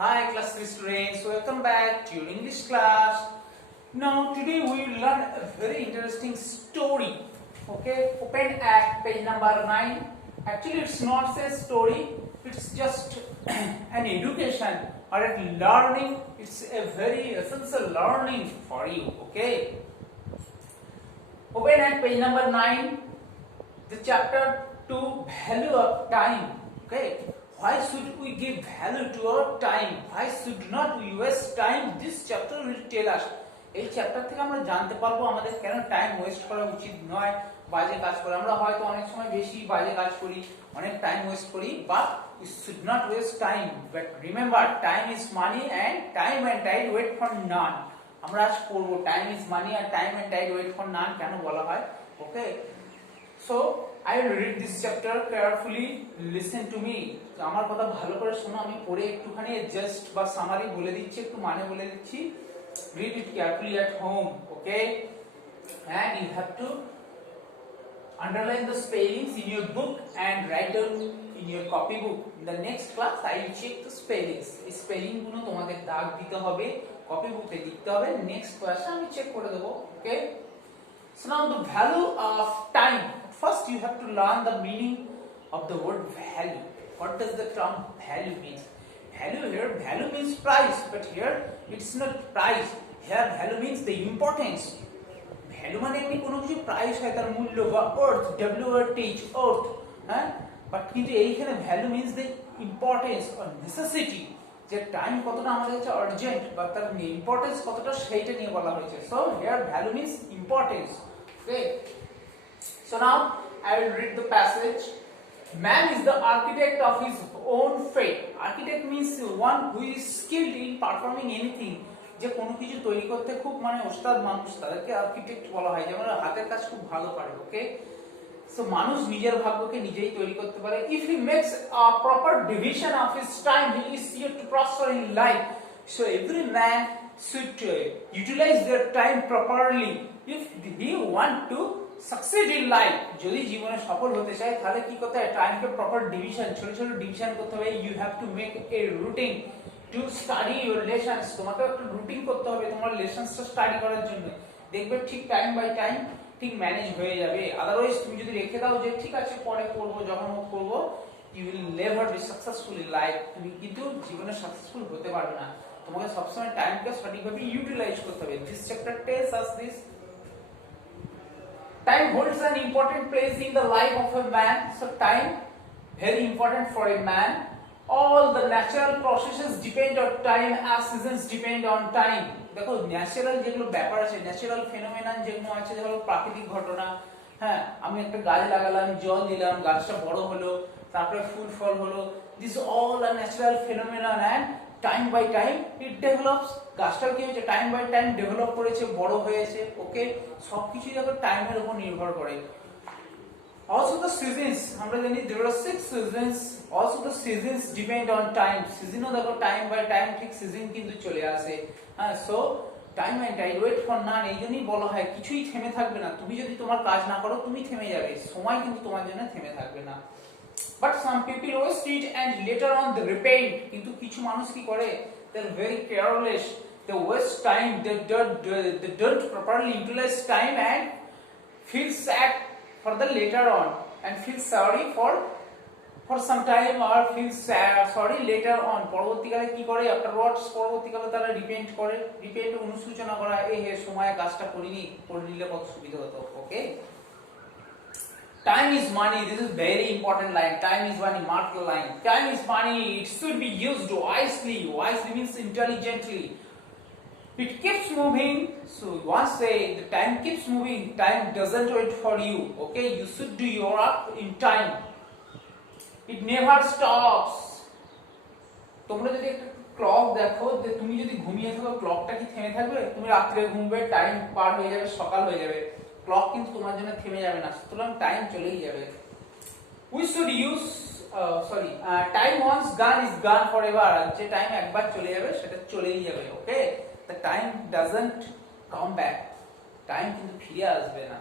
Hi class 3 students, welcome back to your English class. Now today we will learn a very interesting story. Okay, open at page number 9. Actually it's not a story, it's just an education or a learning. It's a very essential learning for you. Okay, open at page number 9, the chapter 2, value of time. Okay, why should we give value to our time? Why should not we waste time? This chapter will tell us. এই চ্যাপ্টার থেকে আমরা জানতে পারবো আমাদের কেন time waste করা উচিত নয়, বাজে কাজ করে আমরা হয়তো অনেক সময় বেশি বাজে কাজ করি, অনেক টাইম ওয়েস্ট করি, but we should not waste time. But remember, time is money and time and tide wait for none. আমরা আজ পড়বো টাইম ইজ মানি আর time and tide wait for none কেন বলা হয়। Okay, so I will read this chapter carefully. Listen to me. আমার কথা ভালো করে শোনো, আমি পড়ে একটুখানি জাস্ট বা সামারি বলে দিচ্ছি, একটু মানে বলে দিচ্ছি। Read it carefully at home, okay? And you have to underline the spellings in your book and write down in your copybook. In the next class, I will check the spellings. এই স্পেলিং গুলো তোমাদের দাগ দিতে হবে, কপি বুকে লিখতে হবে। নেক্সট ক্লাসে আমি চেক করে দেব, ওকে? So now the value of time. First you have to learn the meaning of the word value. What does the term value mean? Value here, value means price, but here it's not price. Here value means the importance. Value মানে এমনি কোনো কিছু প্রাইস হয় তার মূল্য বা worth, W-O-R-T-H, worth, হ্যাঁ? বাট কিন্তু এইখানে value means the importance or necessity. যে টাইম কতটা আমাদের কাছে আর্জেন্ট বা তার ইম্পর্টেন্স কতটা সেইটা নিয়ে বলা হয়েছে। So here value means importance. Okay, so now I will read the passage. Man is the architect of his own fate. Architect means one who is skilled in performing anything. যে কোনো কিছু তৈরি করতে খুব মানে ওস্তাদ মানুষ, তাদেরকে আর্কিটেক্ট বলা হয়, যেমন হাতের কাজ খুব ভালো পারে। ওকে, সো মানুষ নিজের ভাগ্যকে নিজেই তৈরি করতে পারে। If he makes a proper division of his time, he is sure to prosper in life. So every man should utilize their time properly if he want to succeed in life. যদি জীবনে সফল হতে চায় তাহলে কি করতে হয়? টাইমকে প্রপার ডিভিশন, ছোট ছোট ডিভিশন করতে হবে। You have to make a routine to study your lessons. তোমাকে একটা রুটিন করতে হবে তোমার লেসনসটা স্টাডি করার জন্য। দেখবে ঠিক টাইম বাই টাইম ঠিক ম্যানেজ হয়ে যাবে। আদারওয়াইজ তুমি যদি রেখে দাও যে ঠিক আছে পরে করবো, যখন হোক করবো, you will never be successful in life. তুমি কিন্তু জীবনে সাকসেসফুল হতে পারবে না। তোমাকে সবসময় টাইমকে সঠিকভাবে ইউটিলাইজ করতে হবে। This chapter tells us this. Time holds an important place in the life of a man. So time very important for a man. All the natural processes depend on time as seasons depend on time. দেখো ন্যাচারাল যেগুলো ব্যাপার আছে, natural phenomenon যেগুলো আছে, ধরো প্রাকৃতিক ঘটনা, হ্যাঁ আমি একটা গাছ লাগালাম, জল দিলাম, গাছটা বড় হলো, তারপরে ফুল ফল হলো, this all are natural phenomenon and time by time it develops. গাছটা কি হয়েছে? টাইম বাই টাইম ডেভেলপ করেছে, বড় হয়েছে। ওকে, সবকিছু দেখো টাইমের উপর নির্ভর করে। Also the seasons, আমরা জানি there are 6 seasons. Also the seasons depend on time. সিজনও দেখো টাইম বাই টাইম ঠিক সিজন কিন্তু চলে আসে। হ্যাঁ, so time and tide wait for none, এই জন্যই বলা হয় কিছুই থেমে থাকবে না। তুমি যদি তোমার কাজ না করো তুমি থেমে যাবে, সময় কিন্তু তোমার জন্য থেমে থাকবে না। But some people waste it and later on they repent. কিন্তু কিছু মানুষ কি করে? They are very careless. They waste time. They don't properly utilize time and feel sad for the later on and feel sorry for some time or feel sorry later on. পরবর্তীকালে কি করে? afterwards পরবর্তীকালে তারা রিপেন্ট করে, রিপেন্ট অনুশোচনা করা, এই হে সময় কাজটা করিনি, করে নিলে কত সুবিধা হতো। ওকে, time is money. This is very important line. Time is money, mark the line. Time is money. It should be used wisely. Wisely means intelligently. It keeps moving. So once say the time keeps moving, time doesn't wait for you. Okay, you should do your work in time. It never stops. তোমরা যদি একটা ক্লক দেখো, যে তুমি যদি ঘুমিয়ে থাকো ক্লকটা কি থেমে থাকবে? তুমি রাত্রে ঘুমবে, টাইম পার হয়ে যাবে, সকাল হয়ে যাবে, ক্লক কিন্তু তোমার জন্য থেমে যাবে না, সুতরাং টাইম চলেই যাবে। We should use time once gone is gone forever. যে টাইম একবার চলে যাবে সেটা চলেই যাবে। ওকে, the time doesn't come back. Time কিন্তু ফিরে আসবে না।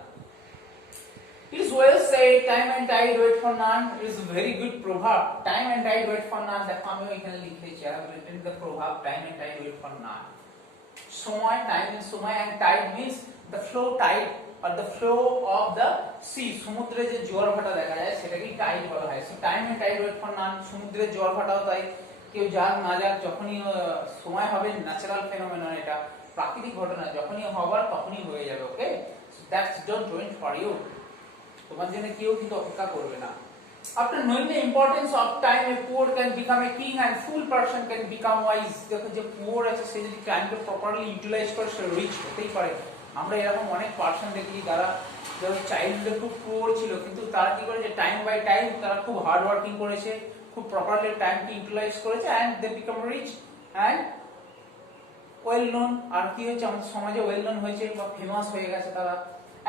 It is well said, time and tide wait for none. It is a very good proverb. Time and tide wait for none. দেখো আমি এখানে লিখেছি, I have written the proverb, time and tide wait for none. সময়, time means সময়, and tide means the flow tide or the flow of the sea. সমুদ্রে যে জোয়ার ভাটা দেখা যায় সেটাকেই টাইড বলা হয়। So time and tide wait for none. সমুদ্রে জোয়ার ভাটাও তাই কেউ যাক না যাক যখনই সময় হবে, ন্যাচারাল ফেনোমেনন, এটা প্রাকৃতিক ঘটনা, যখনই হবার তখনই হয়ে যাবে। ওকে, so that's don't wait for you. তোমার জন্য কেউ কিন্তু অপেক্ষা করবে না। After knowing the importance of time, a poor can become a king and fool person can become wise. দেখো যে poor আছে সে যদি টাইমকে প্রপারলি ইউটিলাইজ করে সে রিচ হতেই পারে। আমরা এরকম অনেক পার্সন দেখি যারা চাইল্ডহুডে খুব পুয়ার ছিল, কিন্তু তারা কি করেছে, টাইম বাই টাইম তারা খুব হার্ড ওয়ার্কিং করেছে, খুব প্রপারলি টাইমকে ইউটিলাইজ করেছে, and they become rich and well known. আর কি হয়েছে, আমাদের সমাজে ওয়েল নোন হয়েছে বা ফেমাস হয়ে গেছে তারা।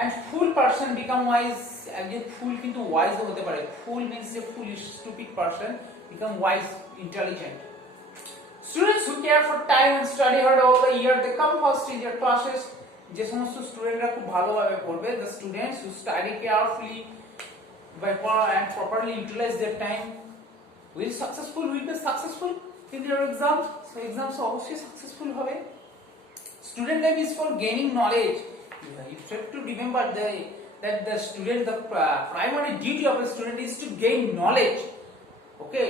And fool person become wise. একজন ফুল কিন্তু ওয়াইজ হতে পারে। ফুল means যে foolish stupid person become wise, intelligent. Students who care for time and study hard all the year, they come first in their classes. যে সমস্ত স্টুডেন্টরা খুব ভালোভাবে পড়বে, the students who study carefully and properly utilize their time will be successful in their exams. So exams অবশ্যই successful হবে। Student life is for gaining knowledge. You have to remember that the student, the primary duty of a student is to gain knowledge. Okay,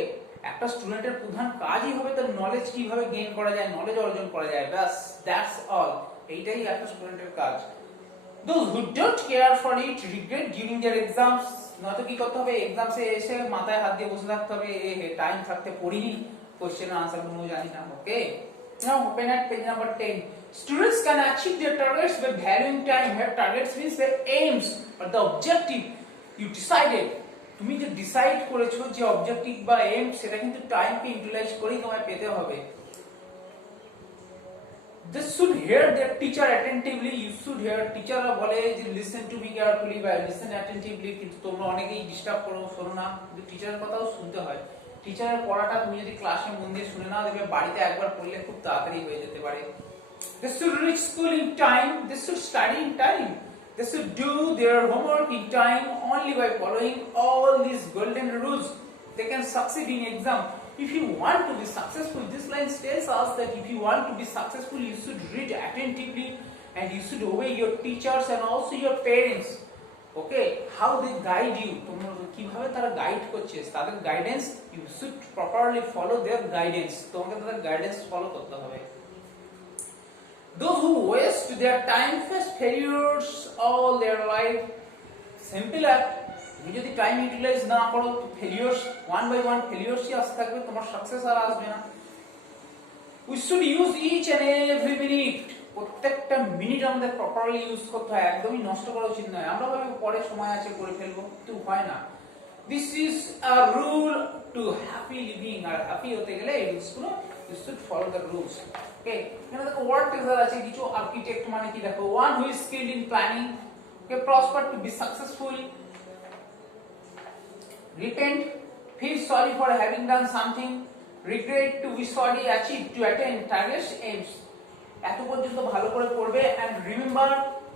একটা স্টুডেন্টের প্রধান কাজই হবে তার নলেজ কিভাবে গেইন করা যায়, নলেজ অর্জন করা যায়, বাস দ্যাটস অল। এইটাই একটা স্টুডেন্টের কাজ। Those who don't care for it regret during their exams. নয়তো কি করতে হবে, এক্সামসে এসে মাথায় হাত দিয়ে বসে থাকতে হবে, টাইম থাকতে পড়িনি, কোশ্চেন আনসার গুলো জানি না। ওকে, now open at page number 10. Students can achieve their targets by valuing time. Here targets means the aims or the objective you decided. তুমি যে ডিসাইড করেছো যে অবজেক্টিভ বা এম, সেটা কিন্তু টাইমকে ইউটিলাইজ করেই তোমায় পেতে হবে। This should hear their teacher attentively. You should hear teacher বলে যে listen to me carefully বা listen attentively, কিন্তু তোমরা অনেকেই ডিস্টার্ব করো, শোনো না, কিন্তু টিচারের কথাও শুনতে হয়। টিচারের পড়াটা তুমি যদি ক্লাসে মন দিয়ে শুনে নাও, দেখবে বাড়িতে একবার পড়লে খুব তাড়াতাড়ি হয়ে যেতে পারে। They should reach school in time. They should study in time. They should do their homework in time. Only by following all these golden rules, they can succeed in exam. If you want to be successful, this line tells us that if you want to be successful, you should read attentively and you should obey your teachers and also your parents. Okay, how they guide you, তোমরা কিভাবে তারা গাইড করছে, তাদের guidance, you should properly follow their guidance. তোমাকে তাদের guidance follow করতে হবে। Those who waste their time face failures all their life. Simple এক, তুমি যদি টাইম ইউটিলাইজ না করো তো ফেলিয়ার্স, ওয়ান বাই ওয়ান ফেলিয়ার্সই আসতে থাকবে, তোমার সাকসেস আর আসবে না। We should use each and every minute. প্রত্যেকটা মিনিট আমাদের প্রপারলি ইউজ করতে হয়, একদমই নষ্ট করা উচিত নয়। আমরা ভাবি পরে সময় আছে করে ফেলবো, কিন্তু হয় না। This is a rule to happy living, আর হ্যাপি হতে গেলে এই রুলসগুলো you should follow the rules. Okay, এখানে দেখো ওয়ার্ড টেজার আছে কিছু। আর্কিটেক্ট মানে কি দেখো, one who is skilled in planning, okay, prosper to be successful, repent, feel sorry for having done something, regret to be sorry, achieve to attain targets, aims. এত পর্যন্ত ভালো করে পড়বে, and remember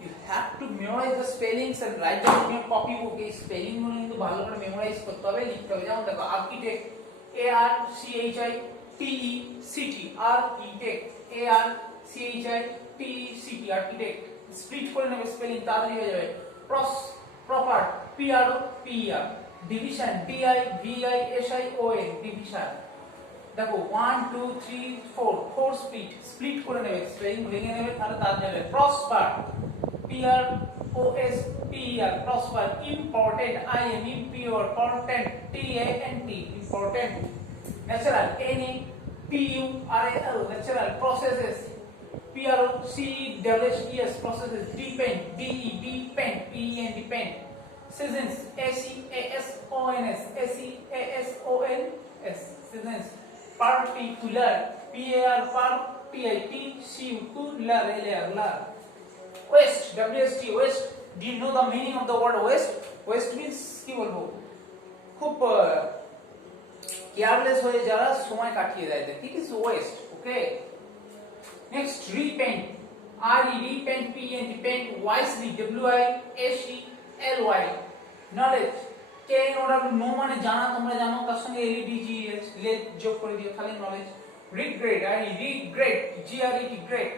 you have to memorize the spellings and write them in your copy book. এই স্পেলিং গুলো কিন্তু ভালো করে মেমোরাইজ করতে হবে, লিখতে হবে। যেমন দেখো architect, A R C H I T E C T, architect, A R C H I T E C T, architect। Split করে নেবে, স্পেলিং তাড়াতাড়ি হয়ে যাবে। Proper, P R O P E R, division, D I V I S I O N, division. দেখো 1 2 3 4, 4 স্প্লিট করে নেবে, স্পেলিং ভেঙে নেবে, তাহলে তার যাবে। Prosper, P R O S P E R, prosper. Important, I M impure, portent, T A N T, important। Natural, N A P U R A L, natural. Processes, P R O C E S S E S, processes। Depend, D E P P E N, depend। Seasons, S E A S O N S, S E A S O N S, seasons। Particular, P A R P I T C U, lar। Waste, W S T, waste। Do you know the meaning of the word waste? Waste means কি বলবো, খুব কেয়ারলেস হয়ে যারা সময় কাটিয়ে দেয়, ঠিক আছে, waste. Okay, next repent, R E repent, P E N, repent। Wisely, W I S E L Y, knowledge K N O W know মানে জানা, তোমরা জানো, তার সঙ্গে L E D G S ledge যোগ করে দিও, তাহলে knowledge. Regret, I regret, G R E T great.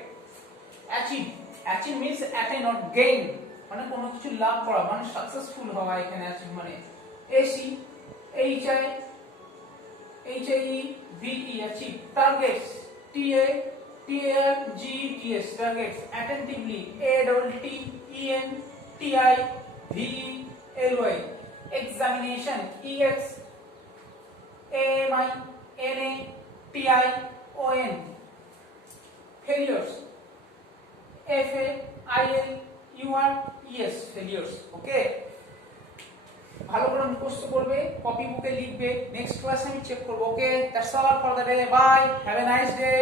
Achieve, achieve means attain or gain, মানে কোনো কিছু লাভ করা, মানে সাকসেসফুল হওয়া, এখানে অ্যাচিভ মানে। A C, H I E V E achieve. Targets, T A R G E T S targets. Attentively, A double T E N T I V E L Y. Examination, E X A M I N A T I O N. Failures, FAILURES failures. Okay, ভালো করে মুখস্থ করবে, কপি বুকে লিখবে, নেক্সট ক্লাসে আমি check করব। Okay, that's all for the day, bye, have a nice day.